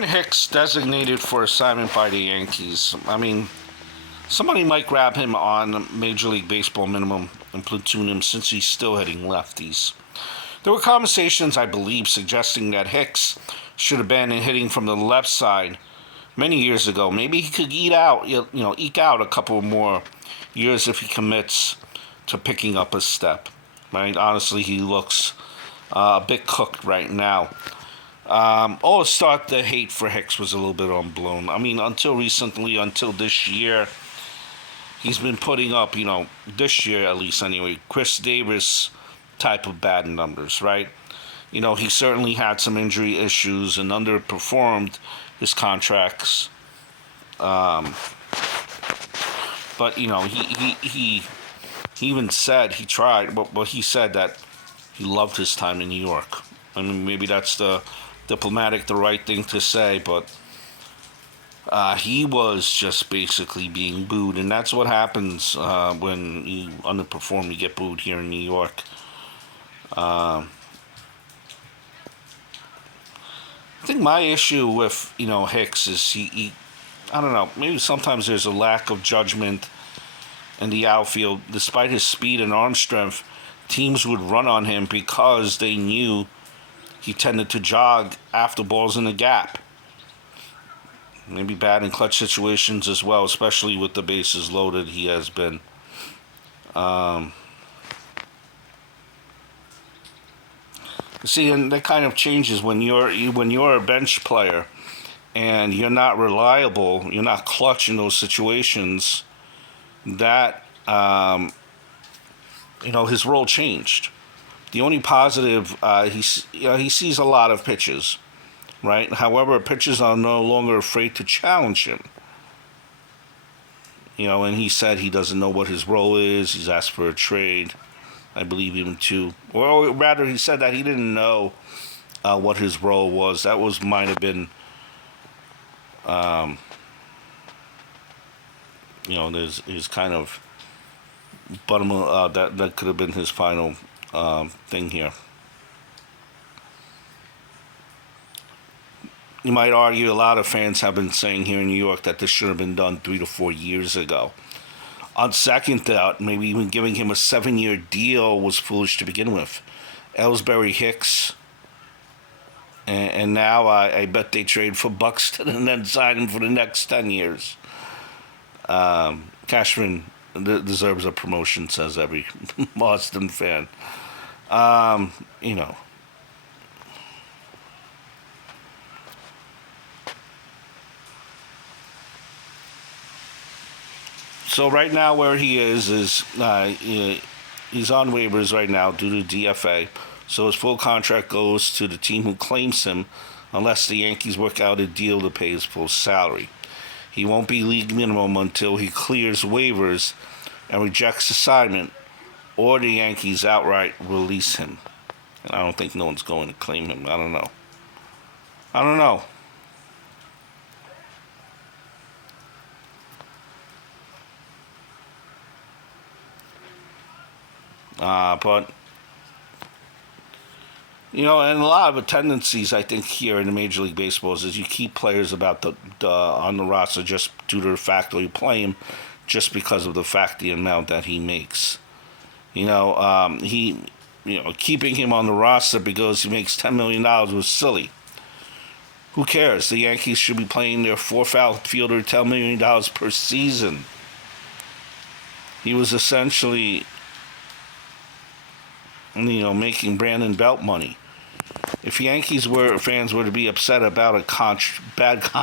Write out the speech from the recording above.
Hicks designated for assignment by the Yankees. I mean, somebody might grab him on Major League Baseball minimum and platoon him since he's still hitting lefties. There were conversations, I believe, suggesting that Hicks should have been hitting from the left side many years ago. Maybe he could eke out a couple more years if he commits to picking up a step. Right? Honestly, he looks a bit cooked right now. The hate for Hicks was a little bit unblown. I mean, until recently, until this year, he's been putting up, this year at least anyway, Chris Davis type of bad numbers, right? He certainly had some injury issues and underperformed his contracts. But he even said he tried, but he said that he loved his time in New York. I mean, maybe that's the right thing to say, but he was just basically being booed, and that's what happens when you underperform. You get booed here in New York. I think my issue with Hicks is he I don't know, maybe sometimes there's a lack of judgment in the outfield. Despite his speed and arm strength, teams would run on him because they knew he tended to jog after balls in the gap. Maybe bad in clutch situations as well, especially with the bases loaded he has been. See, and that kind of changes when you're a bench player and you're not reliable, you're not clutch in those situations. That his role changed. The only positive, he sees a lot of pitches, right? However, pitchers are no longer afraid to challenge him. And he said he doesn't know what his role is. He's asked for a trade, I believe even two. Or rather, he said that he didn't know what his role was. That might have been, there's his kind of bottom. That could have been his final thing here. You might argue a lot of fans have been saying here in New York that this should have been done 3 to 4 years ago. On second thought, maybe even giving him a 7-year deal was foolish to begin with. Ellsbury, Hicks, and now I bet they trade for Buxton and then sign him for the next 10 years. Cashman deserves a promotion, says every Boston fan. So right now where he is he's on waivers right now due to DFA. So his full contract goes to the team who claims him unless the Yankees work out a deal to pay his full salary. He won't be league minimum until he clears waivers and rejects assignment, or the Yankees outright release him. And I don't think no one's going to claim him. I don't know. But and a lot of the tendencies I think here in the Major League Baseball is you keep players about on the roster just due to the fact that you play him, just because of the amount that he makes. Keeping him on the roster because he makes $10 million was silly. Who cares? The Yankees should be paying their fourth outfielder $10 million per season. He was essentially, making Brandon Belt money. If Yankees fans were to be upset about a bad contract